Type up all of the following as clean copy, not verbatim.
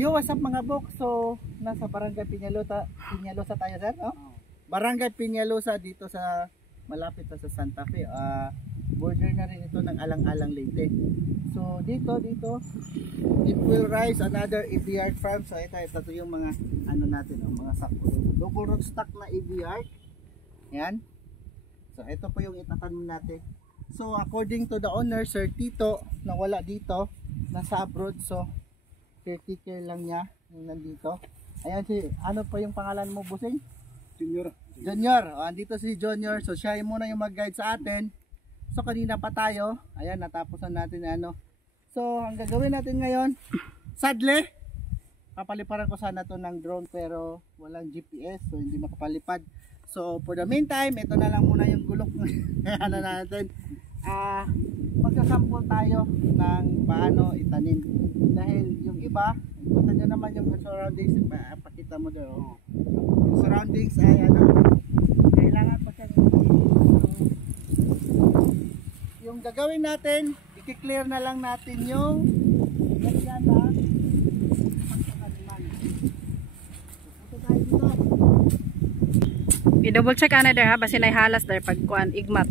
Yo, what's up mga bok? So, nasa Barangay Peñalosa tayo, sir, no? Barangay Peñalosa dito sa malapit na sa Santa Fe. Border na rin ito ng Alang-Alang Leyte. So, dito it will rise another AVR farm. So, ito yung mga ano natin, mga double rootstock na AVR. Yan. So, ito po yung itatanim natin. So, according to the owner, Sir Tito, na wala dito, nasa abroad. So, caretaker lang niya yung nandito. Ayan ano pa yung pangalan mo, Busing? Junior. Andito si Junior. So siya muna yung mag-guide sa atin. So kanina pa tayo. Ayan, natapusan natin ano. So ang gagawin natin ngayon, sadly, papaliparan ko sana to ng drone pero walang GPS. So hindi makapalipad. So for the meantime, ito na lang muna yung gulok ano natin. Magsasample tayo ng paano itanim. Dahil yung iba, kita nyo naman yung surroundings, pakita mo doon. Yung surroundings ay ano, kailangan pa siyang yung gagawin natin, i-clear na lang natin yung ganyan na pagkakaliman. Ito tayo dito. I-double check ana der ha, basin ay halas der pagkuan igmat.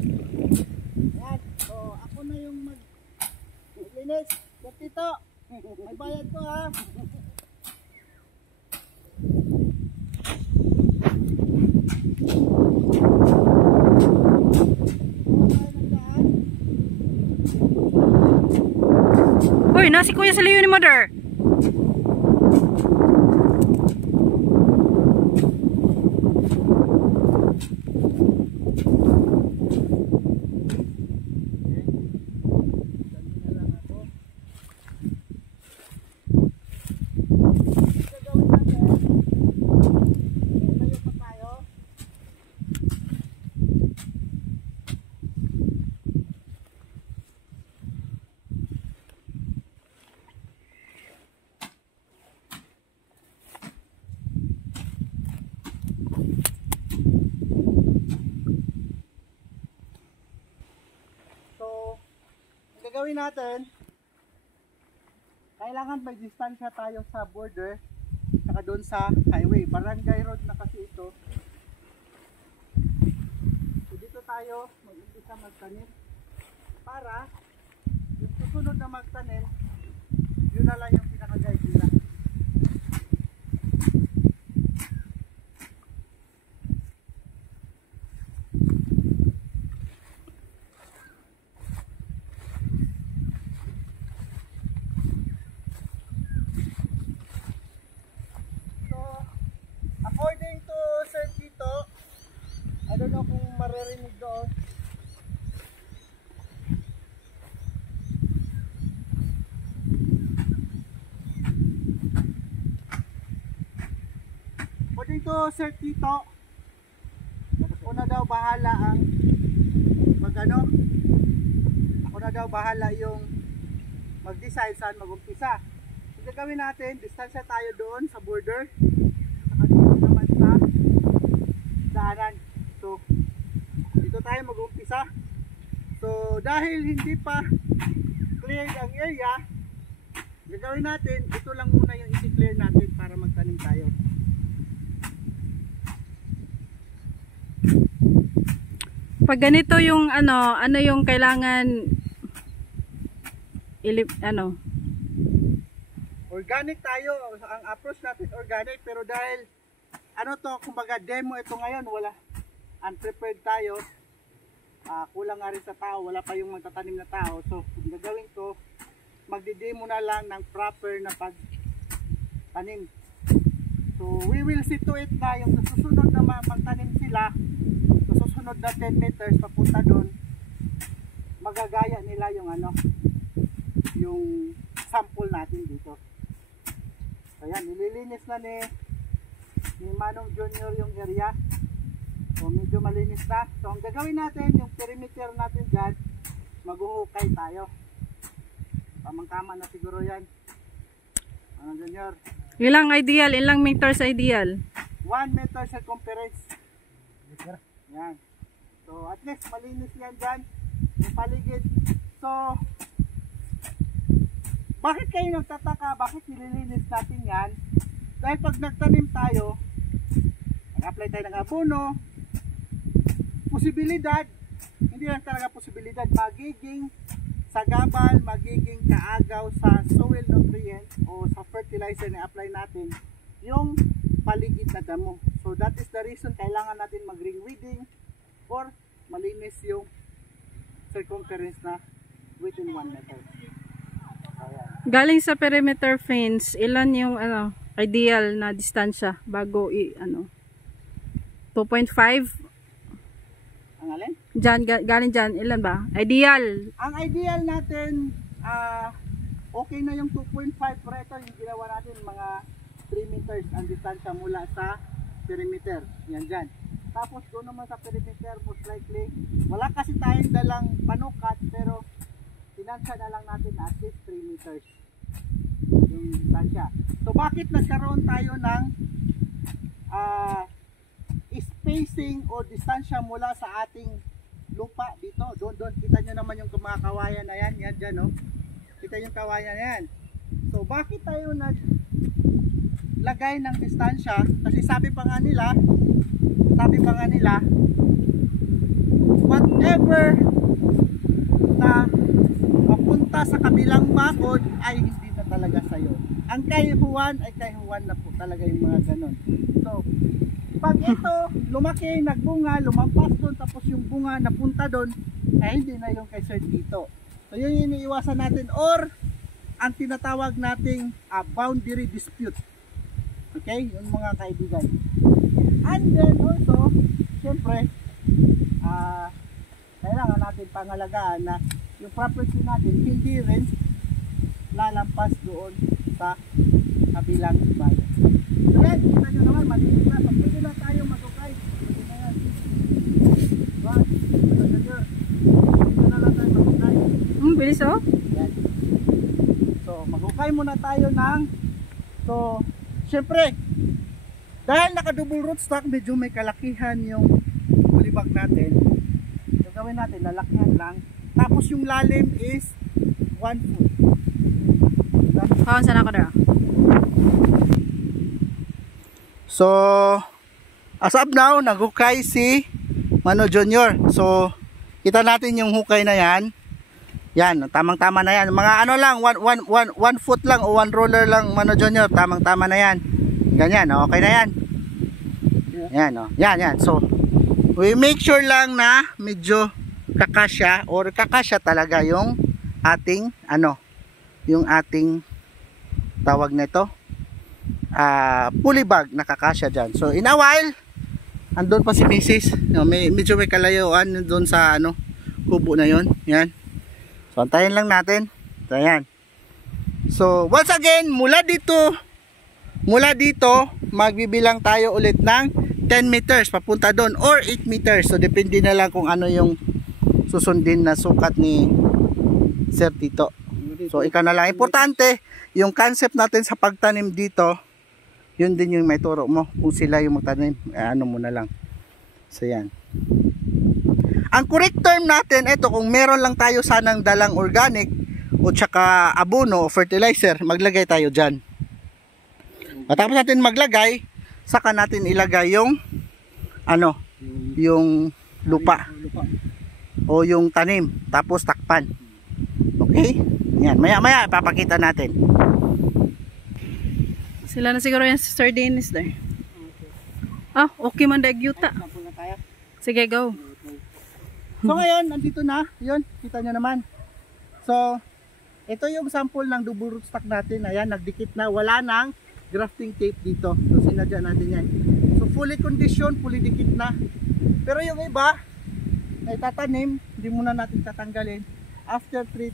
Yan, so ako na yung maglinis. Dito, may bayad ko ha. Uy, nasi kuya sa liyo ni mother. Gagawin natin, kailangan may distansya tayo sa border saka doon sa highway. Barangay road na kasi ito. So dito tayo mag-umpisa magtanim para yung susunod na magtanim, yun na lang yung pinaka-guide nila. According to Sir Tito, I don't know kung maririnig doon. According to Sir Tito, ako na daw bahala ang ako na daw bahala yung mag-decide saan mag-umpisa. Ang gagawin natin, distansya tayo doon sa border. Daanan. So dito tayo mag-umpisa. So dahil hindi pa cleared ang area, gagawin natin, ito lang muna yung i-clear natin para magtanim tayo. Pag ganito yung ano yung kailangan organic tayo. Ang approach natin organic, pero dahil kumbaga demo ito ngayon, wala, unprepared tayo, kulang nga rin sa tao, wala pa yung magtatanim na tao. So kung gagawin ko, magdi-demo na lang ng proper na pagtanim. So we will see to it na yung susunod na magtanim sila, susunod na 10 meters papunta doon, magagaya nila yung yung sample natin dito. So yan, nililinis na ni Manong Junior yung area. So medyo malinis na. So ang gagawin natin, yung perimeter natin dyan, maghuhukay tayo. Tamang-tama na siguro yan. Manong Junior, ilang meters ideal? 1 meter circumference. Yan. So at least malinis yan dyan, yung paligid. So bakit kayo nagtataka, bakit nililinis natin yan? Dahil pag nagtanim tayo, nag-apply tayo ng abono, posibilidad, hindi lang talaga posibilidad, magiging sagabal, magiging kaagaw sa soil nutrients o sa fertilizer na apply natin yung paligid na damo. So that is the reason kailangan natin mag-ring weeding or malinis yung circumference na within 1 meter. Ayan. Galing sa perimeter fence, ilan yung ideal na distansya bago 2.5? Ang alin? Galing dyan, ilan ba? Ideal. Ang ideal natin, okay na yung 2.5, pero ito yung ginawa natin mga 3 meters ang distansya mula sa perimeter. Yan dyan. Tapos doon naman sa perimeter, most likely, wala kasi tayong dalang panukat, pero tinansya na lang natin at least 3 meters yung distansya. So bakit nagkaroon tayo ng spacing o distansya mula sa ating lupa dito? Doon, kita nyo naman yung mga kawayan na yan, yan dyan, no? Kita yung kawayan na yan. So bakit tayo naglagay ng distansya? Kasi sabi pa nga nila, whatever na mapunta sa kabilang bakod ay hindi na talaga sa'yo. Ang kaihuwan ay kaihuwan na po talaga yung mga ganon. So pag ito lumaki, nagbunga, lumampas doon, tapos yung bunga napunta doon, ay hindi na yung kay Sir dito. So yun yung iniiwasan natin, or ang tinatawag nating boundary dispute. Okay, yung mga kaibigan. And then also, syempre, kailangan natin pangalagaan na yung property natin hindi rin lalampas doon sa kabilang bayan. So yan, kita nyo naman, malinis na. So pwede na tayo magukay. Pwede na yan. Pwede na lang tayo magukay. Bilis oh. Yan. So magukay muna tayo ng, so syempre, dahil naka-double rootstock, medyo may kalakihan yung bulibag natin. So gawin natin, lalakihan lang. Tapos yung lalim is 1 foot. Saan ako na? So, as of now, naghukay si Mano Junior. So, kita natin yung hukay na yan. Yan, tamang-tama na yan. Mga ano lang, 1 foot lang o 1 roller lang, Mano Junior. Tamang-tama na yan. Ganyan, okay na yan. Yan, oh. Yan. So, we make sure lang na medyo kakasya or kakasya talaga yung ating, yung ating tawag nito, polybag na kakasya dyan. So, in a while, andun pa si Mrs. Medyo may kalayuan doon sa kubo na yon. Yan. So, antayin lang natin. So, yan. So, once again, mula dito, magbibilang tayo ulit ng 10 meters papunta doon or 8 meters. So, depende na lang kung ano yung susundin na sukat ni Sir Tito. So, ikaw na lang. Importante, yung concept natin sa pagtanim dito, yun din yung may turo mo. Kung sila yung magtanim, mo na lang. So, yan. Ang correct term natin, ito, kung meron lang tayo sanang dalang organic o tsaka abono o fertilizer, maglagay tayo dyan. Matapos natin maglagay, saka natin ilagay yung yung lupa o yung tanim, tapos takpan. Okay? Yan, maya papakita natin. Sila na siguro yan si Sir Dennis there. Okay man dagyuta. Sige, go. So ngayon, nandito na, yun, kita nyo naman. So, ito yung sample ng double rootstock natin. Ayan, nagdikit na, wala nang grafting tape dito. So, sinadya natin yan. So, fully conditioned, fully dikit na. Pero yung iba, na itatanim, hindi muna natin tatanggalin. After 3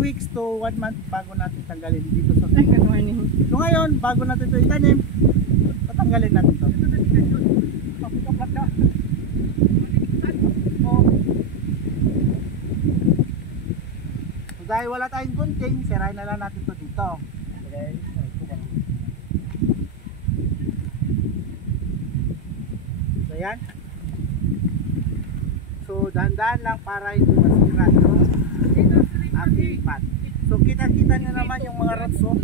weeks to 1 month, bago natin tanggalin dito sa Good morning. So ngayon, bago natin ito itanim, tatanggalin natin ito. So dahil wala tayong gunting, sirain na lang natin ito dito. Okay. So yan. So dahan-dahan lang para hindi masira yung ating pot. So kita-kita nyo naman yung mga roots, oh.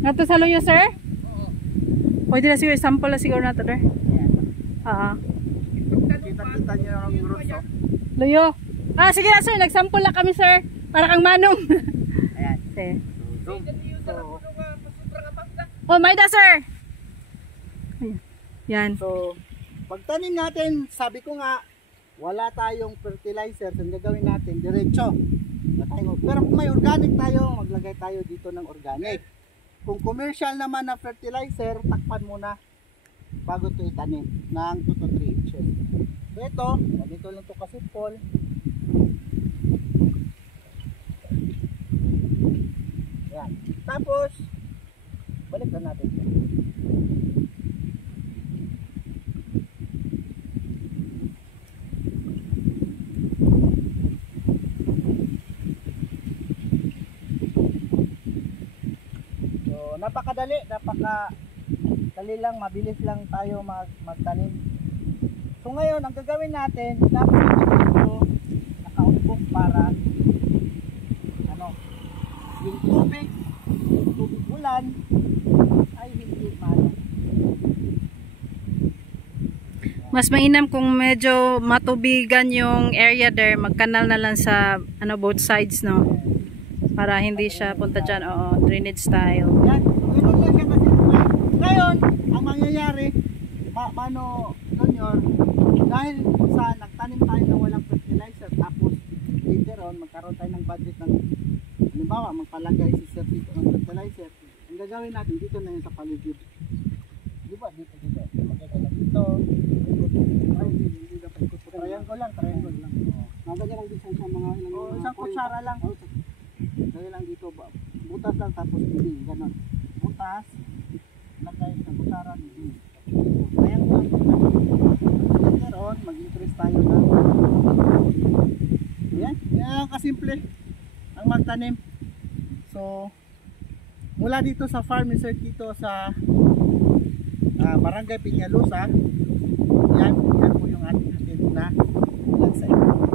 Nga to sa luyo, sir? Pwede na siguro, sample na siguro na to, sir. Ayan. Kita-kita nyo naman yung roots, oh. Luyo. Sige na, sir. Nagsample na kami, sir. Para kang manong. Ayan. Okay. So, Oh, may da, sir. Ayan. Yan. so, pagtanim natin, sabi ko nga, wala tayong fertilizer. Ang gagawin natin, diretso. Pero kung may organic tayo, maglagay tayo dito ng organic. Kung commercial naman na fertilizer, takpan muna bago ito itanim ng 2 to 3 inches. So ito, ganito lang ito kasi Paul. Yan. Tapos, balik na natin. Napakadali lang, mabilis lang tayo magtanim. So ngayon, ang gagawin natin, dapat ito nakaumbok para yung tubig ulan ay hindi malo. Mas mainam kung medyo matubigan yung area there, magkanal na lang sa both sides, no? Para hindi siya punta dyan. Oo, drainage style. Yan, ganoon lang siya kasi. Ngayon, ang mangyayari, Junior, dahil sa nagtanim tayo ng walang fertilizer, tapos later on, magkaroon tayo ng budget ng, halimbawa, magpalagay si Sir dito ng fertilizer. Ang gagawin natin, dito na yun sa paligid. Di ba? Dito. Magkakala na dito. Ay, hindi na pa ikot. Triangle lang. Maganda lang dito sa mga isang kutsara lang. Lagay lang dito, butas lang tapos hindi, ganon. Butas, lagay sa kutsara, hindi. Kaya ko, later on, mag-increase tayo na. Yan lang kasimple ang magtanim. So, mula dito sa farm ni Sir Tito sa Barangay Peñalosa, yan po yung ating hatid na sa inyo.